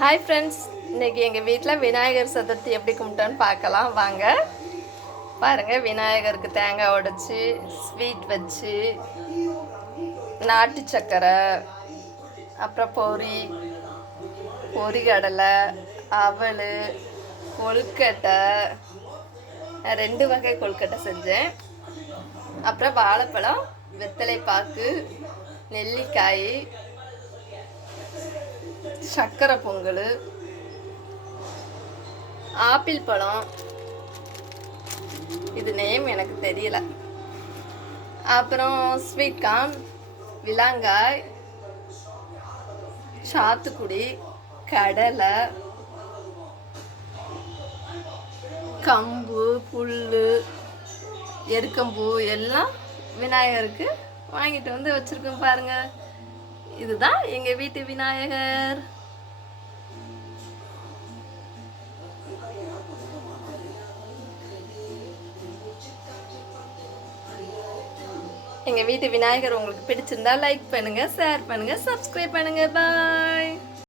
Hi friends, இன்றைக்கி எங்கள் வீட்டில் விநாயகர் சதுர்த்தி எப்படி கும்பிட்டோன்னு பார்க்கலாம் வாங்க. பாருங்கள், விநாயகருக்கு தேங்காய் உடைச்சி ஸ்வீட் வச்சு நாட்டு சக்கரை, அப்புறம் பொரிகடலை, அவல், கொழுக்கட்டை, 2 வகை கொழுக்கட்டை செஞ்சேன். அப்புறம் வாழைப்பழம், வெத்தலை பாக்கு, நெல்லிக்காய், சக்கரை பொங்கல், ஆப்பிள் பழம், இது நேம் எனக்கு தெரியல. அப்புறம் ஸ்வீட் கார்ன், விலாங்காய், சாத்துக்குடி, கடலை, கம்பு, புல், எருக்கம்பூ எல்லாம் விநாயகருக்கு வாங்கிட்டு வந்து வச்சுருக்கோம். பாருங்கள், இதுதான் எங்கள் வீட்டு விநாயகர். எங்கள் வீட்டு விநாயகர் உங்களுக்கு பிடிச்சிருந்தா லைக் பண்ணுங்கள், ஷேர் பண்ணுங்கள், சப்ஸ்கிரைப் பண்ணுங்கள். பாய்.